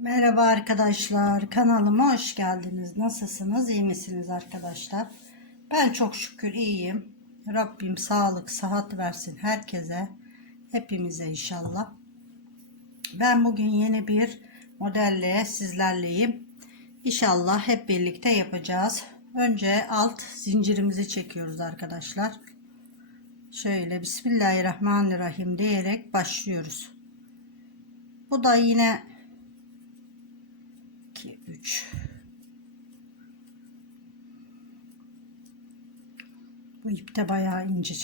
Merhaba arkadaşlar. Kanalıma hoş geldiniz. Nasılsınız? İyi misiniz arkadaşlar? Ben çok şükür iyiyim. Rabbim sağlık, sıhhat versin herkese. Hepimize inşallah. Ben bugün yeni bir modelle sizlerleyim. İnşallah hep birlikte yapacağız. Önce alt zincirimizi çekiyoruz arkadaşlar. Şöyle Bismillahirrahmanirrahim diyerek başlıyoruz. Bu da yine 2 3 Bu ip de bayağı ince.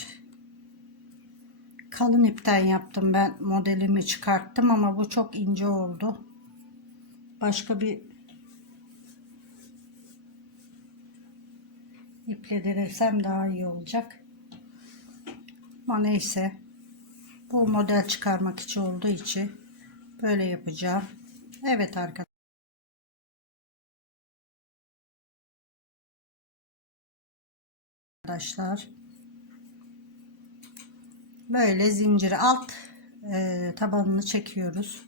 Kalın ipten yaptım ben modelimi çıkarttım ama bu çok ince oldu. Başka bir iple denesem daha iyi olacak. Ama neyse. Bu model çıkarmak için olduğu için böyle yapacağım. Evet arkadaşlar. Arkadaşlar. Böyle zinciri alt e, tabanını çekiyoruz.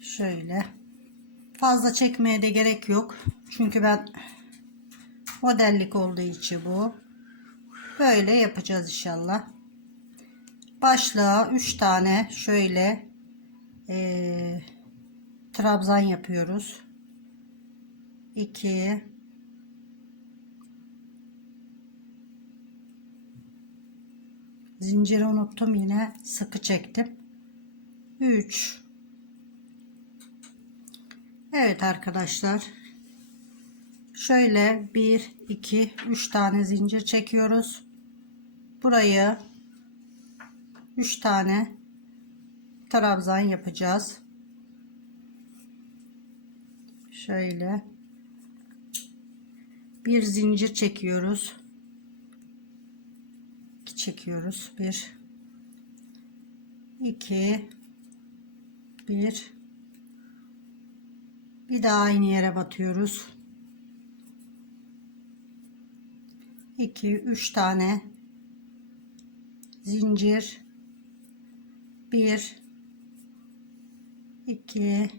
Şöyle. Fazla çekmeye de gerek yok. Çünkü ben modellik olduğu için bu. Böyle yapacağız inşallah. Başlığa 3 tane şöyle e, trabzan yapıyoruz. 2 Zinciri unuttum yine sıkı çektim. 3 Evet arkadaşlar. Şöyle 1 2 3 tane zincir çekiyoruz. Burayı 3 tane trabzan yapacağız. Şöyle bir zincir çekiyoruz çekiyoruz. 1 2 1 bir daha aynı yere batıyoruz. 2 3 tane zincir 1 2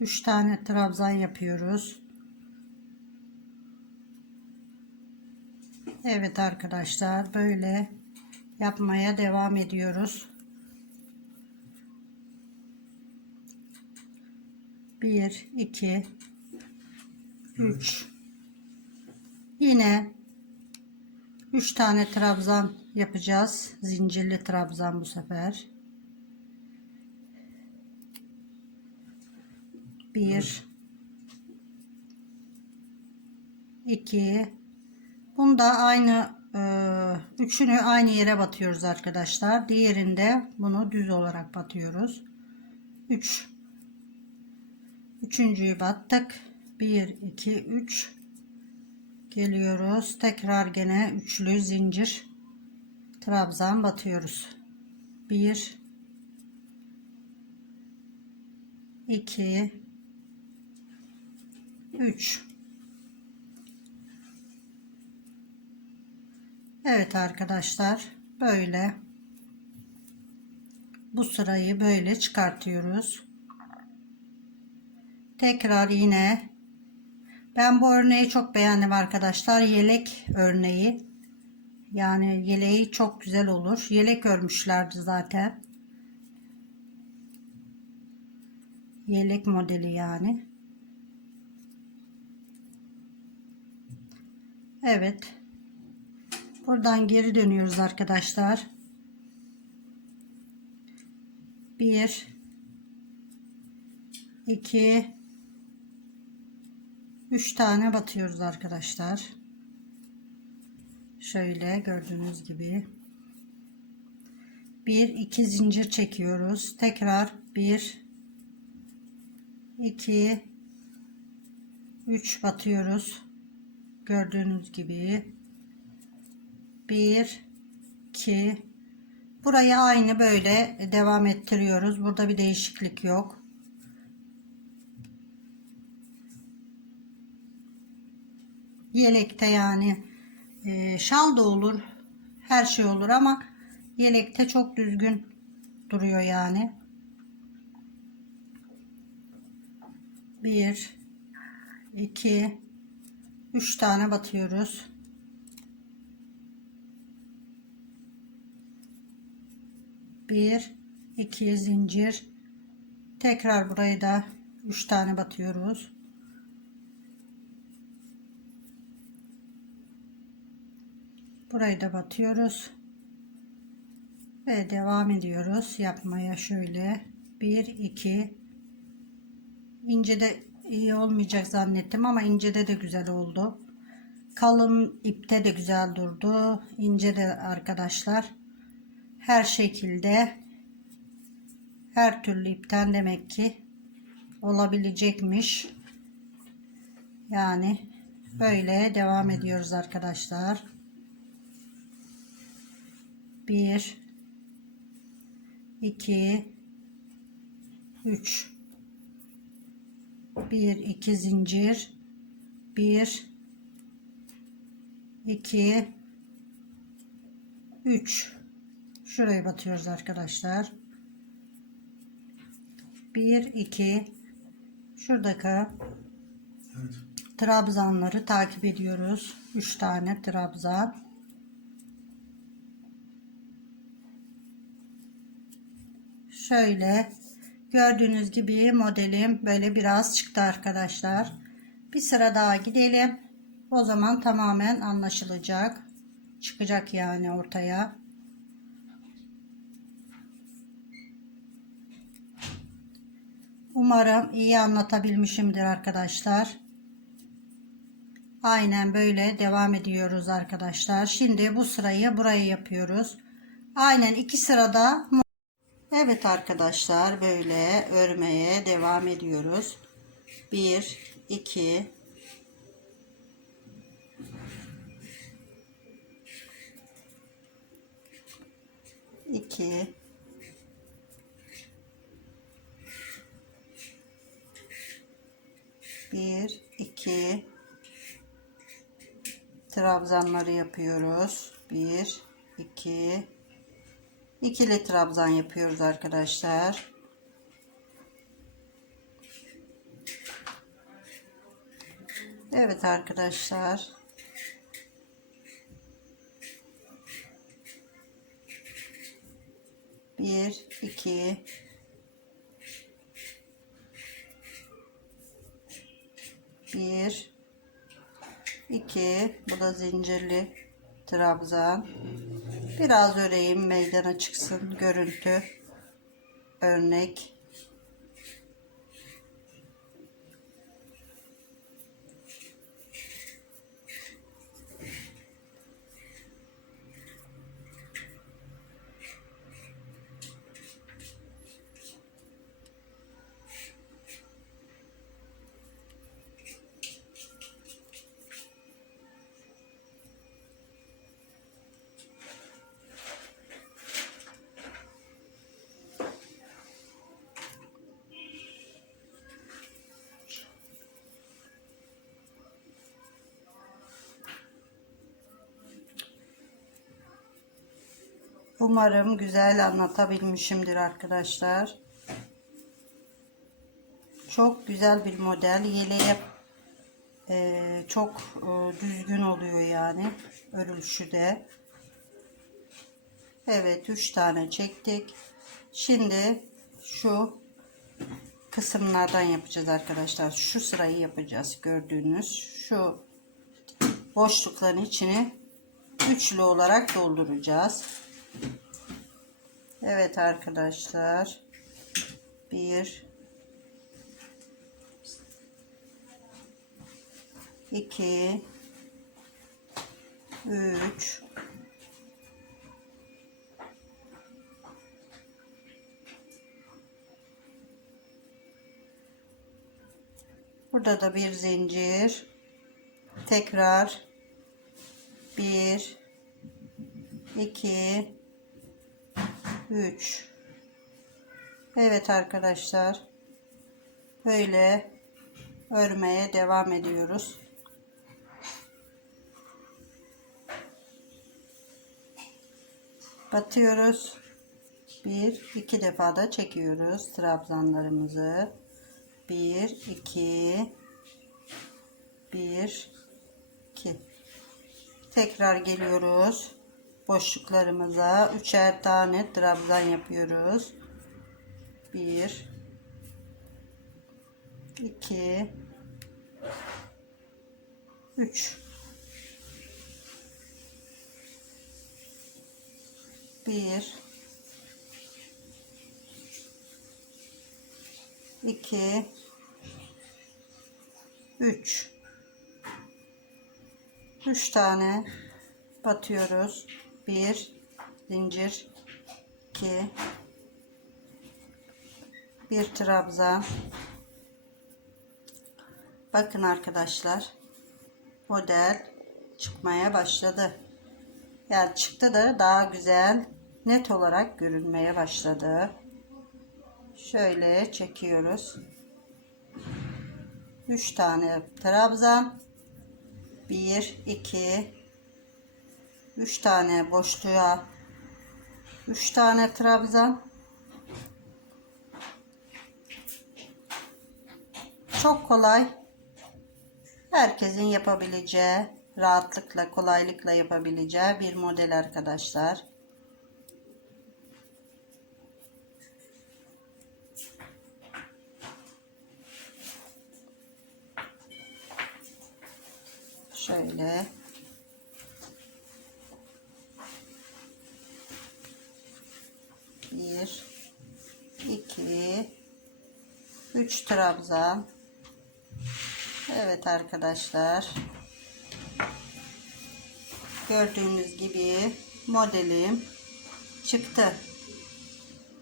3 tane trabzan yapıyoruz. Evet arkadaşlar böyle yapmaya devam ediyoruz. Bir, iki, üç. Yine üç tane trabzan yapacağız. Zincirli trabzan bu sefer. Bir, iki. Bunda aynı ee, üçünü aynı yere batıyoruz arkadaşlar. Diğerinde bunu düz olarak batıyoruz. 3 Üçüncüyü battık. 1 2 3 geliyoruz. Tekrar gene üçlü zincir trabzan batıyoruz. 1 2 3 Evet arkadaşlar böyle bu sırayı böyle çıkartıyoruz. Tekrar yine ben bu örneği çok beğendim arkadaşlar. Yelek örneği. Yani yeleği çok güzel olur. Yelek örmüşlerdi zaten. Yelek modeli yani. Evet. Buradan geri dönüyoruz arkadaşlar. 1 2 3 tane batıyoruz arkadaşlar. Şöyle gördüğünüz gibi. 1 2 zincir çekiyoruz. Tekrar 1 2 3 batıyoruz. Gördüğünüz gibi 1 2 burayı aynı böyle devam ettiriyoruz. Burada bir değişiklik yok. Yelekte yani e, şal da olur her şey olur ama yelekte çok düzgün duruyor yani. 1 2 3 tane batıyoruz. Bir, iki zincir. Tekrar burayı da üç tane batıyoruz. Burayı da batıyoruz. Ve devam ediyoruz yapmaya şöyle. Bir, iki. İnce de iyi olmayacak zannettim ama ince de de güzel oldu. Kalın ipte de güzel durdu. İnce de arkadaşlar. Her şekilde her türlü ipten demek ki olabilecekmiş. Yani böyle devam ediyoruz arkadaşlar. 1 2 3 1 2 zincir 1 2 3 şuraya batıyoruz arkadaşlar. 1 2 şuradaki Evet. trabzanları takip ediyoruz. 3 tane trabzan. Şöyle gördüğünüz gibi modelim böyle biraz çıktı arkadaşlar. Bir sıra daha gidelim. O zaman tamamen anlaşılacak çıkacak yani ortaya Umarım iyi anlatabilmişimdir arkadaşlar. Aynen böyle devam ediyoruz arkadaşlar. Şimdi bu sırayı buraya yapıyoruz. Aynen iki sırada Evet arkadaşlar böyle örmeye devam ediyoruz. 1 2 2 1 2 trabzanları yapıyoruz. 1 2 ikili trabzan yapıyoruz arkadaşlar. Evet arkadaşlar. Bir, iki, bir, iki, bu da zincirli trabzan. Biraz öreyim meydana çıksın görüntü. Örnek. Umarım güzel anlatabilmişimdir arkadaşlar. Çok güzel bir model. Yeleğe e, çok e, düzgün oluyor yani. Örülüşü de. Evet 3 tane çektik. Şimdi şu kısımlardan yapacağız arkadaşlar. Şu sırayı yapacağız gördüğünüz. Şu boşlukların içini üçlü olarak dolduracağız. Evet arkadaşlar. Bir. iki, Üç. Burada da bir zincir. Tekrar. Bir. iki. 3 Evet arkadaşlar. Böyle örmeye devam ediyoruz. Batıyoruz. Bir iki defa da çekiyoruz trabzanlarımızı. 1 2 1 2 Tekrar geliyoruz. Boşluklarımıza üçer tane trabzan yapıyoruz. 1 2 3 1 2 3 3 tane batıyoruz. 1 zincir. 2 bir trabzan bakın arkadaşlar model çıkmaya başladı. Yani çıktı da daha güzel net olarak görünmeye başladı. Şöyle çekiyoruz. 3 tane trabzan. 1 2 3 tane boşluğa. 3 tane trabzan. Çok kolay. Herkesin yapabileceği rahatlıkla kolaylıkla yapabileceği bir model arkadaşlar şöyle bir iki üç trabzan evet arkadaşlar. Gördüğünüz gibi modelim çıktı.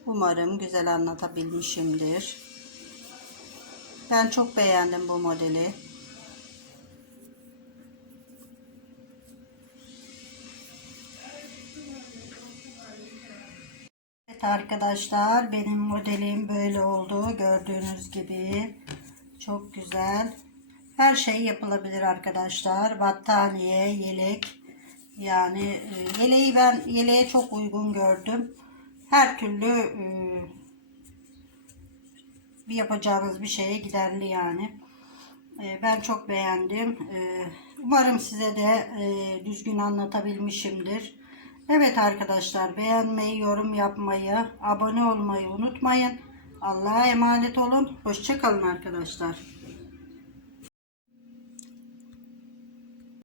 Umarım güzel anlatabilmişimdir. Ben çok beğendim bu modeli Arkadaşlar benim modelim böyle oldu. Gördüğünüz gibi çok güzel. Her şey yapılabilir arkadaşlar. Battaniye yelek yani e, yeleği ben yeleğe çok uygun gördüm. Her türlü e, bir yapacağınız bir şeye giderli yani. E, ben çok beğendim. Umarım size de düzgün anlatabilmişimdir Evet arkadaşlar beğenmeyi, yorum yapmayı, abone olmayı unutmayın. Allah'a emanet olun. Hoşçakalın arkadaşlar.